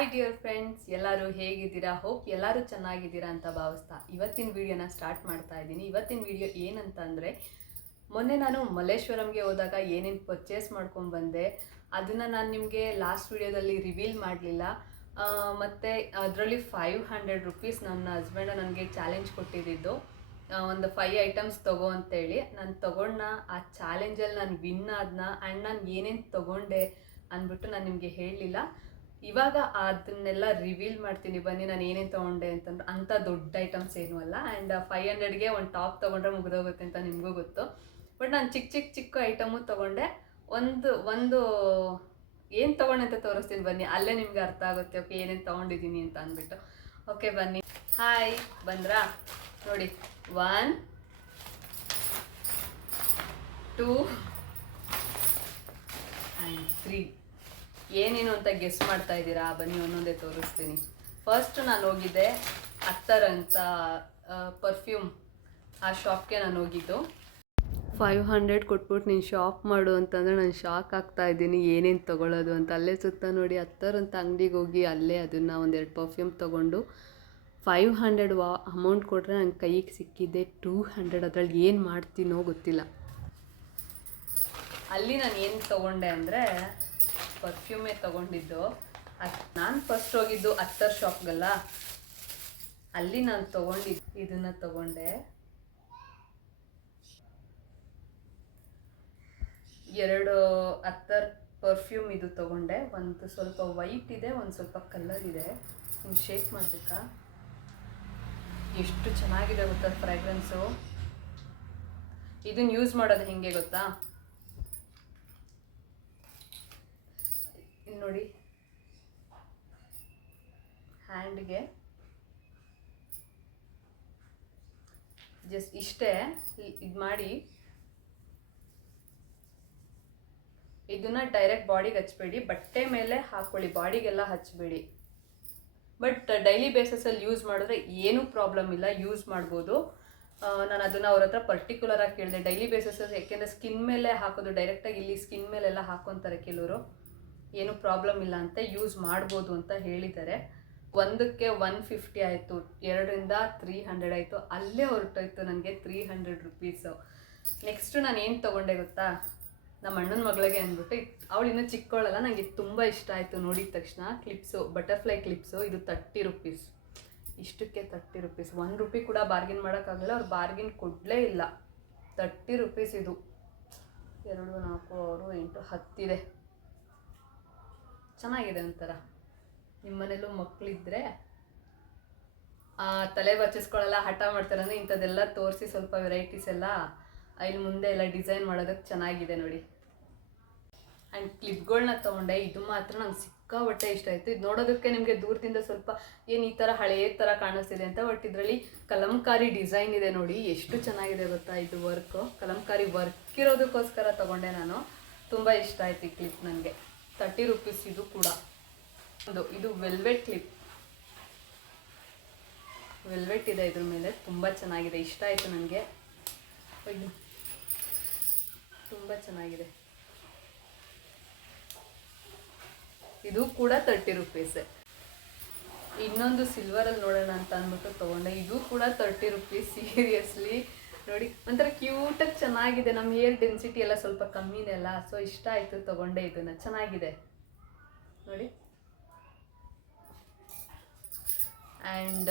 Hi dear friends, ಎಲ್ಲರೂ ಹೇಗಿದ್ದೀರಾ? Hope ಎಲ್ಲರೂ ಚೆನ್ನಾಗಿದ್ದೀರಾ ಅಂತ ಭಾವಿಸ್ತಾ ಇವತ್ತಿನ ವಿಡಿಯೋನ ಸ್ಟಾರ್ಟ್ ಮಾಡ್ತಾ ಇದ್ದೀನಿ. ಇವತ್ತಿನ ವಿಡಿಯೋ ಏನಂತ ಅಂದರೆ, ಮೊನ್ನೆ ನಾನು ಮಲ್ಲೇಶ್ವರಂಗೆ ಹೋದಾಗ ಏನೇನು ಪರ್ಚೇಸ್ ಮಾಡ್ಕೊಂಡು ಬಂದೆ ಅದನ್ನು ನಾನು ನಿಮಗೆ ಲಾಸ್ಟ್ ವಿಡಿಯೋದಲ್ಲಿ ರಿವೀಲ್ ಮಾಡಲಿಲ್ಲ. ಮತ್ತು ಅದರಲ್ಲಿ 500 ರುಪೀಸ್ ನನ್ನ ಹಸ್ಬೆಂಡು ನನಗೆ ಚಾಲೆಂಜ್ ಕೊಟ್ಟಿದ್ದು, ಒಂದು 5 ಐಟಮ್ಸ್ ತಗೋ ಅಂತೇಳಿ. ನಾನು ತೊಗೊಂಡ ಆ ಚಾಲೆಂಜಲ್ಲಿ ನಾನು ವಿನ್ ಆದ್ನ. ಆ್ಯಂಡ್ ನಾನು ಏನೇನು ತೊಗೊಂಡೆ ಅಂದ್ಬಿಟ್ಟು ನಾನು ನಿಮಗೆ ಹೇಳಲಿಲ್ಲ. ಇವಾಗ ಅದನ್ನೆಲ್ಲ ರಿವೀಲ್ ಮಾಡ್ತೀನಿ ಬನ್ನಿ, ನಾನು ಏನೇನು ತೊಗೊಂಡೆ ಅಂತಂದ್ರೆ. ಅಂಥ ದೊಡ್ಡ ಐಟಮ್ಸ್ ಏನೂ ಅಲ್ಲ. ಆ್ಯಂಡ್ 500ಗೆ ಒಂದು ಟಾಪ್ ತೊಗೊಂಡ್ರೆ ಮುಗಿದೋಗುತ್ತೆ ಅಂತ ನಿಮಗೂ ಗೊತ್ತು. ಬಟ್ ನಾನು ಚಿಕ್ಕ ಐಟಮು ತೊಗೊಂಡೆ. ಒಂದು ಏನು ತೊಗೊಂಡೆ ಅಂತ ತೋರಿಸ್ತೀನಿ ಬನ್ನಿ, ಅಲ್ಲೇ ನಿಮ್ಗೆ ಅರ್ಥ ಆಗುತ್ತೆ ಓಕೆ ಏನೇನು ತೊಗೊಂಡಿದ್ದೀನಿ ಅಂತ ಅಂದ್ಬಿಟ್ಟು. ಓಕೆ ಬನ್ನಿ. ಹಾಯ್, ಬಂದ್ರಾ? ನೋಡಿ, 1 2 ಆ್ಯಂಡ್ 3. ಏನೇನು ಅಂತ ಗೆಸ್ ಮಾಡ್ತಾ ಇದ್ದೀರಾ? ಬನ್ನಿ ಒಂದೊಂದೇ ತೋರಿಸ್ತೀನಿ. ಫಸ್ಟ್ ನಾನು ಹೋಗಿದ್ದೆ ಅತ್ತರ್ ಅಂತ ಪರ್ಫ್ಯೂಮ್, ಆ ಶಾಪ್ಗೆ ನಾನು ಹೋಗಿದ್ದು. 500 ಕೊಟ್ಬಿಟ್ಟು ನೀನು ಶಾಪ್ ಮಾಡು ಅಂತಂದರೆ ನಾನು ಶಾಕ್ ಆಗ್ತಾ ಇದ್ದೀನಿ, ಏನೇನು ತೊಗೊಳ್ಳೋದು ಅಂತ. ಅಲ್ಲೇ ಸುತ್ತ ನೋಡಿ ಅತ್ತರ್ ಅಂತ ಅಂಗಡಿಗೆ ಹೋಗಿ ಅಲ್ಲೇ ಅದನ್ನು 1-2 ಪರ್ಫ್ಯೂಮ್ ತೊಗೊಂಡು 500 ಅಮೌಂಟ್ ಕೊಟ್ಟರೆ ನನ್ನ ಕೈಗೆ ಸಿಕ್ಕಿದ್ದೆ 200. ಅದರಲ್ಲಿ ಏನು ಮಾಡ್ತೀನೋ ಗೊತ್ತಿಲ್ಲ. ಅಲ್ಲಿ ನಾನು ಏನು ತೊಗೊಂಡೆ ಅಂದರೆ ಪರ್ಫ್ಯೂಮೇ ತೊಗೊಂಡಿದ್ದು. ನಾನು ಫಸ್ಟ್ ಹೋಗಿದ್ದು ಅತ್ತರ್ ಶಾಪ್ಗಲ್ಲ, ಅಲ್ಲಿ ನಾನು ತೊಗೊಂಡಿದ್ದು ಇದನ್ನು ತೊಗೊಂಡೆ. 2 ಅತ್ತರ್ ಪರ್ಫ್ಯೂಮ್ ಇದು ತೊಗೊಂಡೆ. ಒಂದು ಸ್ವಲ್ಪ ವೈಟ್ ಇದೆ, ಒಂದು ಸ್ವಲ್ಪ ಕಲರ್ ಇದೆ. ಇನ್ನು ಶೇಕ್ ಮಾಡಬೇಕಾ? ಎಷ್ಟು ಚೆನ್ನಾಗಿದೆ ಗೊತ್ತಾ ಫ್ರ್ಯಾಗ್ರೆನ್ಸು. ಇದನ್ನು ಯೂಸ್ ಮಾಡೋದು ಹೇಗೆ ಗೊತ್ತಾ? ಇಲ್ಲಿ ನೋಡಿ, ಹ್ಯಾಂಡ್ಗೆ ಜಸ್ಟ್ ಇಷ್ಟೇ ಇದು ಮಾಡಿ, ಇದನ್ನು ಡೈರೆಕ್ಟ್ ಬಾಡಿಗೆ ಹಚ್ಚಬೇಡಿ, ಬಟ್ಟೆ ಮೇಲೆ ಹಾಕ್ಕೊಳ್ಳಿ, ಬಾಡಿಗೆಲ್ಲ ಹಚ್ಚಬೇಡಿ. ಬಟ್ ಡೈಲಿ ಬೇಸಿಸಲ್ಲಿ ಯೂಸ್ ಮಾಡಿದ್ರೆ ಏನೂ ಪ್ರಾಬ್ಲಮ್ ಇಲ್ಲ, ಯೂಸ್ ಮಾಡ್ಬೋದು. ನಾನು ಅದನ್ನು ಅವ್ರ ಹತ್ರ ಪರ್ಟಿಕ್ಯುಲರಾಗಿ ಕೇಳಿದೆ, ಡೈಲಿ ಬೇಸಿಸಲ್ಲಿ, ಯಾಕೆಂದರೆ ಸ್ಕಿನ್ ಮೇಲೆ ಹಾಕೋದು ಡೈರೆಕ್ಟಾಗಿ ಇಲ್ಲಿ ಸ್ಕಿನ್ ಮೇಲೆಲ್ಲ ಹಾಕೊತಾರೆ ಕೆಲವರು, ಏನೂ ಪ್ರಾಬ್ಲಮ್ ಇಲ್ಲ ಅಂತ, ಯೂಸ್ ಮಾಡ್ಬೋದು ಅಂತ ಹೇಳಿದ್ದಾರೆ. ಒಂದಕ್ಕೆ 150 ಆಯಿತು, 2ರಿಂದ 300 ಆಯಿತು, ಅಲ್ಲೇ ಹೊರಟೋಯ್ತು ನನಗೆ 300 ರುಪೀಸು. ನೆಕ್ಸ್ಟು ನಾನು ಏನು ತೊಗೊಂಡೆ ಗೊತ್ತಾ? ನಮ್ಮ ಅಣ್ಣನ ಮಗಳಿಗೆ ಅಂದ್ಬಿಟ್ಟು, ಅವಳು ಇನ್ನೂ ಚಿಕ್ಕವಳಲ್ಲ, ನನಗೆ ತುಂಬ ಇಷ್ಟ ಆಯಿತು ನೋಡಿದ ತಕ್ಷಣ. ಕ್ಲಿಪ್ಸು, ಬಟರ್ಫ್ಲೈ ಕ್ಲಿಪ್ಸು, ಇದು 30 ರುಪೀಸ್. ಇಷ್ಟಕ್ಕೆ 30 ರುಪೀಸ್. 1 ರೂಪಾಯಿ ಕೂಡ ಬಾರ್ಗಿನ್ ಮಾಡೋಕ್ಕಾಗಲ್ಲ, ಅವ್ರು ಬಾರ್ಗಿನ್ ಕೊಡಲೇ ಇಲ್ಲ. 30 ರುಪೀಸ್ ಇದು. 2 4 6 8 10 ಇದೆ. ಚೆನ್ನಾಗಿದೆ ಒಂಥರ. ನಿಮ್ಮ ಮನೇಲೂ ಮಕ್ಕಳಿದ್ರೆ ತಲೆ ಬಚ್ಚಿಸ್ಕೊಳ್ಳಲ್ಲ, ಹಠ ಮಾಡ್ತಾರೆ ಅಂದರೆ ಇಂಥದ್ದೆಲ್ಲ ತೋರಿಸಿ ಸ್ವಲ್ಪ ವೆರೈಟೀಸ್ ಎಲ್ಲ ಇಲ್ಲಿ ಮುಂದೆ ಎಲ್ಲ ಡಿಸೈನ್ ಮಾಡೋದಕ್ಕೆ ಚೆನ್ನಾಗಿದೆ ನೋಡಿ. ಆ್ಯಂಡ್ ಕ್ಲಿಪ್ಗಳನ್ನ ತೊಗೊಂಡೆ. ಇದು ಮಾತ್ರ ನಂಗೆ ಸಿಕ್ಕಾಪಟ್ಟೆ ಇಷ್ಟ ಆಯಿತು. ಇದು ನೋಡೋದಕ್ಕೆ ನಿಮಗೆ ದೂರದಿಂದ ಸ್ವಲ್ಪ ಏನು ಈ ಥರ ಹಳೆಯ ಥರ ಕಾಣಿಸ್ತಿದೆ ಅಂತ, ಬಟ್ ಇದರಲ್ಲಿ ಕಲಂಕಾರಿ ಡಿಸೈನ್ ಇದೆ ನೋಡಿ, ಎಷ್ಟು ಚೆನ್ನಾಗಿದೆ ಗೊತ್ತಾ ಇದು ವರ್ಕು. ಕಲಂಕಾರಿ ವರ್ಕ್ ಇರೋದಕ್ಕೋಸ್ಕರ ತೊಗೊಂಡೆ ನಾನು. ತುಂಬ ಇಷ್ಟ ಆಯ್ತು ಈ ಕ್ಲಿಪ್ ನನಗೆ. 30 ರುಪೀಸ್ ಇದು ಕೂಡ. ಇದು ವೆಲ್ವೆಟ್ ಕ್ಲಿಪ್, ವೆಲ್ವೆಟ್ ಇದೆ ಇದ್ರ ಮೇಲೆ, ತುಂಬ ಚೆನ್ನಾಗಿದೆ, ಇಷ್ಟ ಆಯಿತು ನನಗೆ. ತುಂಬ ಚೆನ್ನಾಗಿದೆ. ಇದು ಕೂಡ 30 ರುಪೀಸೇ. ಇನ್ನೊಂದು ಸಿಲ್ವರಲ್ಲಿ ನೋಡೋಣ ಅಂತ ಅಂದ್ಬಿಟ್ಟು ತೊಗೊಂಡೆ. ಇದು ಕೂಡ 30 ರುಪೀಸ್. ಸೀರಿಯಸ್ಲಿ ನೋಡಿ, ಒಂಥರ ಕ್ಯೂಟಾಗಿ ಚೆನ್ನಾಗಿದೆ. ನಮ್ಮ ಹೇರ್ ಡೆನ್ಸಿಟಿ ಎಲ್ಲ ಸ್ವಲ್ಪ ಕಮ್ಮಿನೇ ಅಲ್ಲ, ಸೊ ಇಷ್ಟ ಆಯಿತು, ತೊಗೊಂಡೆ ಇದನ್ನು. ಚೆನ್ನಾಗಿದೆ ನೋಡಿ. ಆ್ಯಂಡ್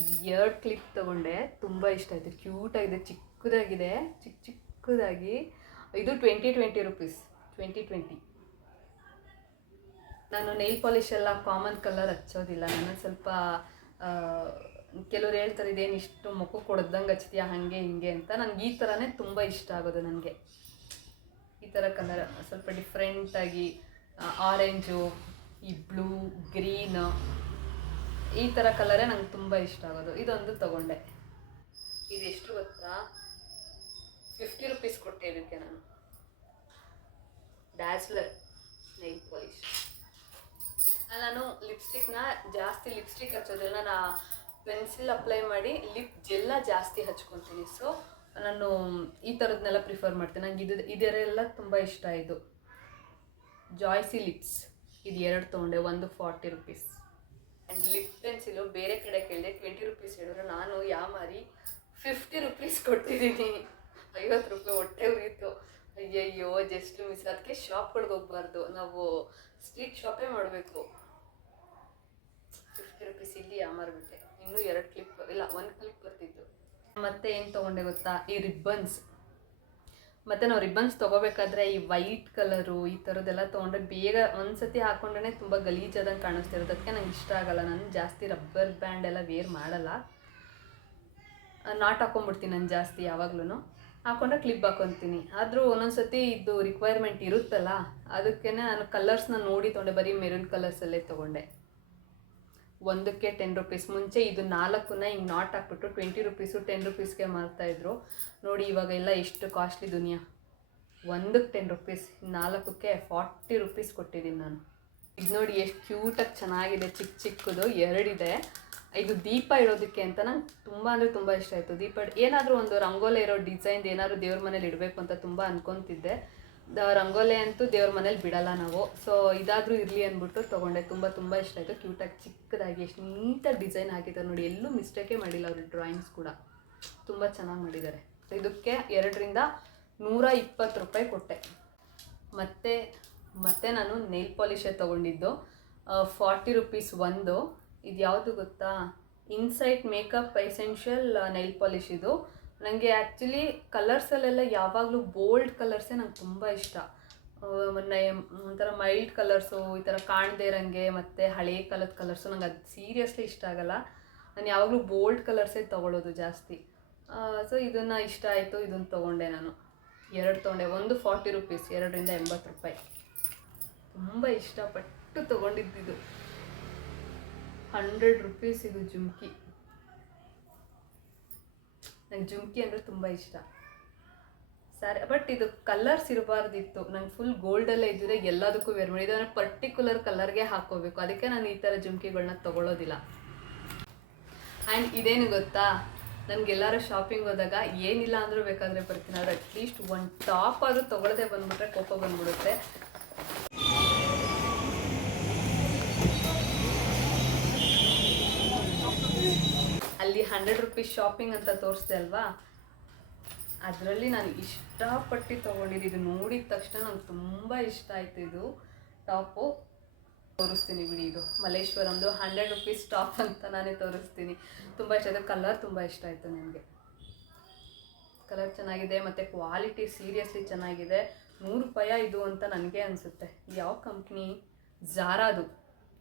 ಇದು 2 ಕ್ಲಿಪ್ ತೊಗೊಂಡೆ, ತುಂಬ ಇಷ್ಟ ಆಯಿತು, ಕ್ಯೂಟಾಗಿದೆ, ಚಿಕ್ಕದಾಗಿದೆ, ಚಿಕ್ಕದಾಗಿ. ಇದು 20 ರುಪೀಸ್. 20. ನಾನು ನೈಲ್ ಪಾಲಿಶ್ ಎಲ್ಲ ಕಾಮನ್ ಕಲರ್ ಹಚ್ಚೋದಿಲ್ಲ. ನಾನು ಸ್ವಲ್ಪ ಕೆಲವ್ರು ಹೇಳ್ತಾರೆ ಇದೇನು ಇಷ್ಟು ಮುಖಕ್ಕೆ ಕೊಡ್ದಂಗೆ ಹಚ್ತೀಯಾ ಹಾಗೆ ಹಿಂಗೆ ಅಂತ. ನನಗೆ ಈ ಥರನೇ ತುಂಬ ಇಷ್ಟ ಆಗೋದು. ನನಗೆ ಈ ಥರ ಕಲರ್ ಸ್ವಲ್ಪ ಡಿಫ್ರೆಂಟಾಗಿ, ಆರೆಂಜು, ಈ ಬ್ಲೂ, ಗ್ರೀನು, ಈ ಥರ ಕಲರೇ ನಂಗೆ ತುಂಬ ಇಷ್ಟ ಆಗೋದು. ಇದೊಂದು ತೊಗೊಂಡೆ. ಇದೆಷ್ಟು ಗೊತ್ತಾ? 50 ರುಪೀಸ್ ಕೊಟ್ಟೆ ಇದಕ್ಕೆ ನಾನು. ಡ್ಯಾಸ್ಲರ್ ನೈಲ್ ಪಾಲಿಶ್. ನಾನು ಲಿಪ್ಸ್ಟಿಕ್ನ ಜಾಸ್ತಿ ಲಿಪ್ಸ್ಟಿಕ್ ಹಚ್ಚೋದಿಲ್ಲ, ನಾನು ಪೆನ್ಸಿಲ್ ಅಪ್ಲೈ ಮಾಡಿ ಲಿಪ್ ಜೆಲ್ಲ ಜಾಸ್ತಿ ಹಚ್ಕೊತೀನಿ. ಸೊ ನಾನು ಈ ಥರದನ್ನೆಲ್ಲ ಪ್ರಿಫರ್ ಮಾಡ್ತೀನಿ. ನಂಗೆ ಇದರೆಲ್ಲ ತುಂಬ ಇಷ್ಟ. ಇದು ಜಾಯ್ಸಿ ಲಿಪ್ಸ್ ಇದು 2 ತೊಗೊಂಡೆ, ಒಂದು 40 ರುಪೀಸ್. ಆ್ಯಂಡ್ ಲಿಪ್ ಪೆನ್ಸಿಲು ಬೇರೆ ಕಡೆ ಕೇಳಿದೆ 20 ರುಪೀಸ್ ಹೇಳಿದ್ರು. ನಾನು ಯಾಮಾರಿ 50 ರುಪೀಸ್ ಕೊಟ್ಟಿದ್ದೀನಿ. 50 ರೂಪಾಯಿ ಹೊಟ್ಟೆ ಉರಿಯಿತು. ಅಯ್ಯಯ್ಯೋ ಜಸ್ಟ್ ಮಿಸ್. ಅದಕ್ಕೆ ಶಾಪ್ಗಳಿಗೆ ಹೋಗ್ಬಾರ್ದು, ನಾವು ಸ್ಟ್ರೀಟ್ ಶಾಪೇ ಮಾಡಬೇಕು. 50 ರುಪೀಸ್ ಇಲ್ಲಿ ಯಾಮಾರ್ಬಿಟ್ಟೆ. ಇನ್ನೂ 2 ಕ್ಲಿಪ್ ಇಲ್ಲ, 1 ಕ್ಲಿಪ್ ಬರ್ತಿತ್ತು. ಮತ್ತೆ ಏನು ತೊಗೊಂಡೆ ಗೊತ್ತಾ, ಈ ರಿಬ್ಬನ್ಸ್. ಮತ್ತು ನಾವು ರಿಬ್ಬನ್ಸ್ ತೊಗೋಬೇಕಾದ್ರೆ ಈ ವೈಟ್ ಕಲರು ಈ ಥರದ್ದೆಲ್ಲ ತೊಗೊಂಡ್ರೆ ಬೇಗ ಒಂದ್ಸತಿ ಹಾಕ್ಕೊಂಡ್ರೆ ತುಂಬ ಗಲೀಜಾದಂಗೆ ಕಾಣಿಸ್ತಿರೋದು. ಅದಕ್ಕೆ ನಂಗೆ ಇಷ್ಟ ಆಗಲ್ಲ. ನಾನು ಜಾಸ್ತಿ ರಬ್ಬರ್ ಬ್ಯಾಂಡ್ ಎಲ್ಲ ವೇರ್ ಮಾಡಲ್ಲ, ನಾಟ್ ಹಾಕೊಂಡ್ಬಿಡ್ತೀನಿ ನಾನು ಜಾಸ್ತಿ. ಯಾವಾಗ್ಲೂ ಹಾಕೊಂಡ್ರೆ ಕ್ಲಿಪ್ ಹಾಕೊತೀನಿ. ಆದರೂ ಒಂದೊಂದ್ಸತಿ ಇದು ರಿಕ್ವೈರ್ಮೆಂಟ್ ಇರುತ್ತಲ್ಲ, ಅದಕ್ಕೆ ನಾನು ಕಲರ್ಸ್ನ ನೋಡಿ ತೊಗೊಂಡೆ. ಬರೀ ಮೆರೂನ್ ಕಲರ್ಸಲ್ಲೇ ತೊಗೊಂಡೆ. ಒಂದಕ್ಕೆ 10 ರುಪೀಸ್. ಮುಂಚೆ ಇದು 4ನ್ನ ಹಿಂಗೆ ನಾಟ್ ಹಾಕ್ಬಿಟ್ಟು 20 ರುಪೀಸು 10 ರುಪೀಸ್ಗೆ ಮಾರ್ತಾಯಿದ್ರು. ನೋಡಿ ಇವಾಗ ಎಲ್ಲ ಎಷ್ಟು ಕಾಸ್ಟ್ಲಿ ದುನಿಯಾ. ಒಂದಕ್ಕೆ 10 ರುಪೀಸ್, 4ಕ್ಕೆ 40 ರುಪೀಸ್ ಕೊಟ್ಟಿದ್ದೀನಿ ನಾನು. ಇದು ನೋಡಿ ಎಷ್ಟು ಕ್ಯೂಟಾಗಿ ಚೆನ್ನಾಗಿದೆ. ಚಿಕ್ಕ ಚಿಕ್ಕದು 2 ಇದೆ. ಇದು ದೀಪ ಇಡೋದಕ್ಕೆ ಅಂತ ನಂಗೆ ತುಂಬ ಅಂದರೆ ತುಂಬ ಇಷ್ಟ ಆಯಿತು. ದೀಪ ಏನಾದರೂ ಒಂದು ರಂಗೋಲೆ ಇರೋ ಡಿಸೈನ್ದು ಏನಾದರೂ ದೇವ್ರ ಮನೇಲಿ ಇಡಬೇಕು ಅಂತ ತುಂಬ ಅಂದ್ಕೊತಿದ್ದೆ. ರಂಗೋಲೆ ಅಂತೂ ದೇವ್ರ ಮನೇಲಿ ಬಿಡಲ್ಲ ನಾವು. ಸೊ ಇದಾದರೂ ಇರಲಿ ಅಂದ್ಬಿಟ್ಟು ತೊಗೊಂಡೆ. ತುಂಬ ಇಷ್ಟ ಆಯಿತು. ಕ್ಯೂಟಾಗಿ ಚಿಕ್ಕದಾಗಿ ಎಷ್ಟು ನೀಟಾಗಿ ಡಿಸೈನ್ ಹಾಕಿದ್ದಾರೆ ನೋಡಿ. ಎಲ್ಲೂ ಮಿಸ್ಟೇಕೇ ಮಾಡಿಲ್ಲ ಅವರು. ಡ್ರಾಯಿಂಗ್ಸ್ ಕೂಡ ತುಂಬ ಚೆನ್ನಾಗಿ ಮಾಡಿದ್ದಾರೆ. ಇದಕ್ಕೆ 2ರಿಂದ 120 ರೂಪಾಯಿ ಕೊಟ್ಟೆ. ಮತ್ತೆ ನಾನು ನೈಲ್ ಪಾಲಿಶೇ ತೊಗೊಂಡಿದ್ದು 40 ರುಪೀಸ್ ಒಂದು. ಇದು ಯಾವುದು ಗೊತ್ತಾ, insight makeup essential nail polish. ಇದು ನನಗೆ ಆ್ಯಕ್ಚುಲಿ ಕಲರ್ಸಲ್ಲೆಲ್ಲ ಯಾವಾಗಲೂ ಬೋಲ್ಡ್ ಕಲರ್ಸೇ ನಂಗೆ ತುಂಬ ಇಷ್ಟ. ಒಂಥರ ಮೈಲ್ಡ್ ಕಲರ್ಸು ಈ ಥರ ಕಾಣದೇ ಇರೋಂಗೆ ಮತ್ತು ಹಳೇ ಕಾಲದ ಕಲರ್ಸು ನಂಗೆ ಅದು ಸೀರಿಯಸ್ಲಿ ಇಷ್ಟ ಆಗಲ್ಲ. ನಾನು ಯಾವಾಗಲೂ ಬೋಲ್ಡ್ ಕಲರ್ಸೇ ತೊಗೊಳ್ಳೋದು ಜಾಸ್ತಿ. ಸೊ ಇದನ್ನು ಇಷ್ಟ ಆಯಿತು, ಇದನ್ನು ತೊಗೊಂಡೆ ನಾನು. 2 ತೊಗೊಂಡೆ. ಒಂದು 40 ರುಪೀಸ್, 2ರಿಂದ 80 ರೂಪಾಯಿ. ತುಂಬ ಇಷ್ಟಪಟ್ಟು ತೊಗೊಂಡಿದ್ದು. 100 ರುಪೀಸ್ ಇದು ಜುಮ್ಕಿ. ನಂಗೆ ಜುಮ್ಕಿ ಅಂದರೆ ತುಂಬ ಇಷ್ಟ. ಸರಿ, ಬಟ್ ಇದು ಕಲರ್ಸ್ ಇರಬಾರ್ದಿತ್ತು. ನಂಗೆ ಫುಲ್ ಗೋಲ್ಡಲ್ಲೇ ಇದ್ದರೆ ಎಲ್ಲದಕ್ಕೂ ವೇರ್ ಮಾಡಿ. ಇದನ್ನು ಪರ್ಟಿಕ್ಯುಲರ್ ಕಲರ್ಗೆ ಹಾಕ್ಕೋಬೇಕು. ಅದಕ್ಕೆ ನಾನು ಈ ಥರ ಜುಮ್ಕಿಗಳನ್ನ ತೊಗೊಳ್ಳೋದಿಲ್ಲ. ಆ್ಯಂಡ್ ಇದೇನು ಗೊತ್ತಾ, ನನಗೆಲ್ಲರೂ ಶಾಪಿಂಗ್ ಹೋದಾಗ ಏನಿಲ್ಲ ಅಂದರೂ ಬೇಕಾದರೆ ಬರ್ತೀನಿ. ಆದರೆ ಅಟ್ಲೀಸ್ಟ್ ಒಂದು ಟಾಪ್ ಆದರೂ ತೊಗೊಳ್ಳದೆ ಬಂದುಬಿಟ್ರೆ ಕೋಪ ಬಂದುಬಿಡುತ್ತೆ. ಅಲ್ಲಿ 100 ರುಪೀಸ್ ಶಾಪಿಂಗ್ ಅಂತ ತೋರಿಸ್ದೆ ಅಲ್ವಾ, ಅದರಲ್ಲಿ ನಾನು ಇಷ್ಟಪಟ್ಟು ತೊಗೊಂಡಿದ್ದು. ಇದು ನೋಡಿದ ತಕ್ಷಣ ನಂಗೆ ತುಂಬ ಇಷ್ಟ ಆಯಿತು. ಇದು ಟಾಪು ತೋರಿಸ್ತೀನಿ ಬಿಡಿ. ಇದು ಮಲ್ಲೇಶ್ವರಂದು 100 ರುಪೀಸ್ ಟಾಪ್ ಅಂತ ನಾನೇ ತೋರಿಸ್ತೀನಿ. ತುಂಬ ಇಷ್ಟ ಆಯಿತು. ಕಲರ್ ತುಂಬ ಇಷ್ಟ ಆಯಿತು ನನಗೆ. ಕಲರ್ ಚೆನ್ನಾಗಿದೆ ಮತ್ತು ಕ್ವಾಲಿಟಿ ಸೀರಿಯಸ್ಲಿ ಚೆನ್ನಾಗಿದೆ. 100 ರೂಪಾಯಿ ಇದು ಅಂತ ನನಗೆ ಅನಿಸುತ್ತೆ. ಯಾವ ಕಂಪ್ನಿ, ಝಾರಾದು.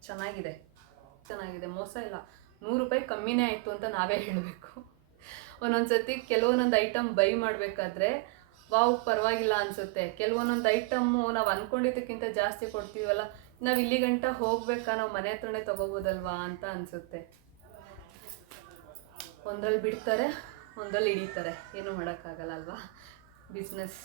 ಚೆನ್ನಾಗಿದೆ, ಮೋಸ ಇಲ್ಲ. 100 ರೂಪಾಯಿ ಕಮ್ಮಿನೇ ಆಯಿತು ಅಂತ ನಾವೇ ಹೇಳಬೇಕು. ಒಂದೊಂದು ಕೆಲವೊಂದೊಂದು ಐಟಮ್ ಬೈ ಮಾಡಬೇಕಾದ್ರೆ ವಾವ್ ಪರವಾಗಿಲ್ಲ ಅನಿಸುತ್ತೆ. ಕೆಲವೊಂದೊಂದು ಐಟಮ್ಮು ನಾವು ಅಂದ್ಕೊಂಡಿದ್ದಕ್ಕಿಂತ ಜಾಸ್ತಿ ಕೊಡ್ತೀವಲ್ಲ, ನಾವು ಇಲ್ಲಿ ಗಂಟ ಹೋಗ್ಬೇಕಾ, ನಾವು ಮನೆ ಹತ್ರನೇ ತೊಗೋಬೋದಲ್ವಾ ಅಂತ ಅನಿಸುತ್ತೆ. ಒಂದ್ರಲ್ಲಿ ಬಿಡ್ತಾರೆ, ಒಂದ್ರಲ್ಲಿ ಹಿಡಿತಾರೆ. ಏನೂ ಮಾಡೋಕ್ಕಾಗಲ್ಲ ಅಲ್ವಾ, ಬಿಸ್ನೆಸ್.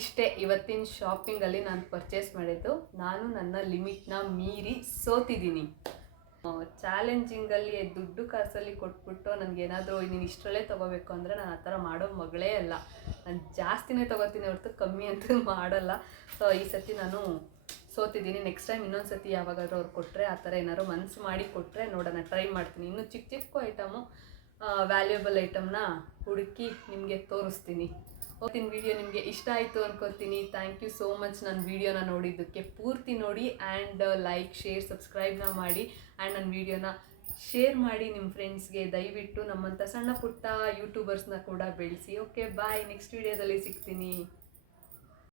ಇಷ್ಟೇ ಇವತ್ತಿನ ಶಾಪಿಂಗಲ್ಲಿ ನಾನು ಪರ್ಚೇಸ್ ಮಾಡಿದ್ದು. ನಾನು ನನ್ನ ಲಿಮಿಟ್ನ ಮೀರಿ ಸೋತಿದ್ದೀನಿ. ಚಾಲೆಂಜಿಂಗಲ್ಲಿ ದುಡ್ಡು ಕಾಸಲ್ಲಿ ಕೊಟ್ಬಿಟ್ಟು ನನಗೇನಾದರೂ ನೀನು ಇಷ್ಟರಲ್ಲೇ ತೊಗೋಬೇಕು ಅಂದರೆ ನಾನು ಆ ಥರ ಮಾಡೋ ಮಗಳೇ ಅಲ್ಲ. ನಾನು ಜಾಸ್ತಿನೇ ತೊಗೋತೀನಿ ಹೊರತು ಕಮ್ಮಿ ಅಂತೂ ಮಾಡಲ್ಲ. ಸೊ ಈ ಸತಿ ನಾನು ಸೋತಿದ್ದೀನಿ. ನೆಕ್ಸ್ಟ್ ಟೈಮ್ ಇನ್ನೊಂದು ಸತಿ ಯಾವಾಗಾದ್ರೂ ಅವ್ರು ಕೊಟ್ಟರೆ, ಆ ಥರ ಏನಾದ್ರು ಮನಸ್ಸು ಮಾಡಿ ಕೊಟ್ಟರೆ ನೋಡೋಣ, ಟ್ರೈ ಮಾಡ್ತೀನಿ. ಇನ್ನೂ ಚಿಕ್ಕ ಐಟಮು, ವ್ಯಾಲ್ಯೂಯಬಲ್ ಐಟಮ್ನ ಹುಡುಕಿ ನಿಮಗೆ ತೋರಿಸ್ತೀನಿ. ಇವತ್ತಿನ ವಿಡಿಯೋ ನಿಮಗೆ ಇಷ್ಟ ಆಯಿತು ಅನ್ಕೋತೀನಿ. ಥ್ಯಾಂಕ್ ಯು ಸೋ ಮಚ್ ನನ್ನ ವಿಡಿಯೋನ ನೋಡಿದ್ದಕ್ಕೆ. ಪೂರ್ತಿ ನೋಡಿ ಆ್ಯಂಡ್ ಲೈಕ್, ಶೇರ್, ಸಬ್ಸ್ಕ್ರೈಬ್ನ ಮಾಡಿ. ಆ್ಯಂಡ್ ನನ್ನ ವಿಡಿಯೋನ ಶೇರ್ ಮಾಡಿ ನಿಮ್ಮ ಫ್ರೆಂಡ್ಸ್ಗೆ. ದಯವಿಟ್ಟು ನಮ್ಮಂಥ ಸಣ್ಣ ಪುಟ್ಟ ಯೂಟ್ಯೂಬರ್ಸ್ನ ಕೂಡ ಬೆಳೆಸಿ. ಓಕೆ, ಬಾಯ್. ನೆಕ್ಸ್ಟ್ ವಿಡಿಯೋದಲ್ಲಿ ಸಿಗ್ತೀನಿ.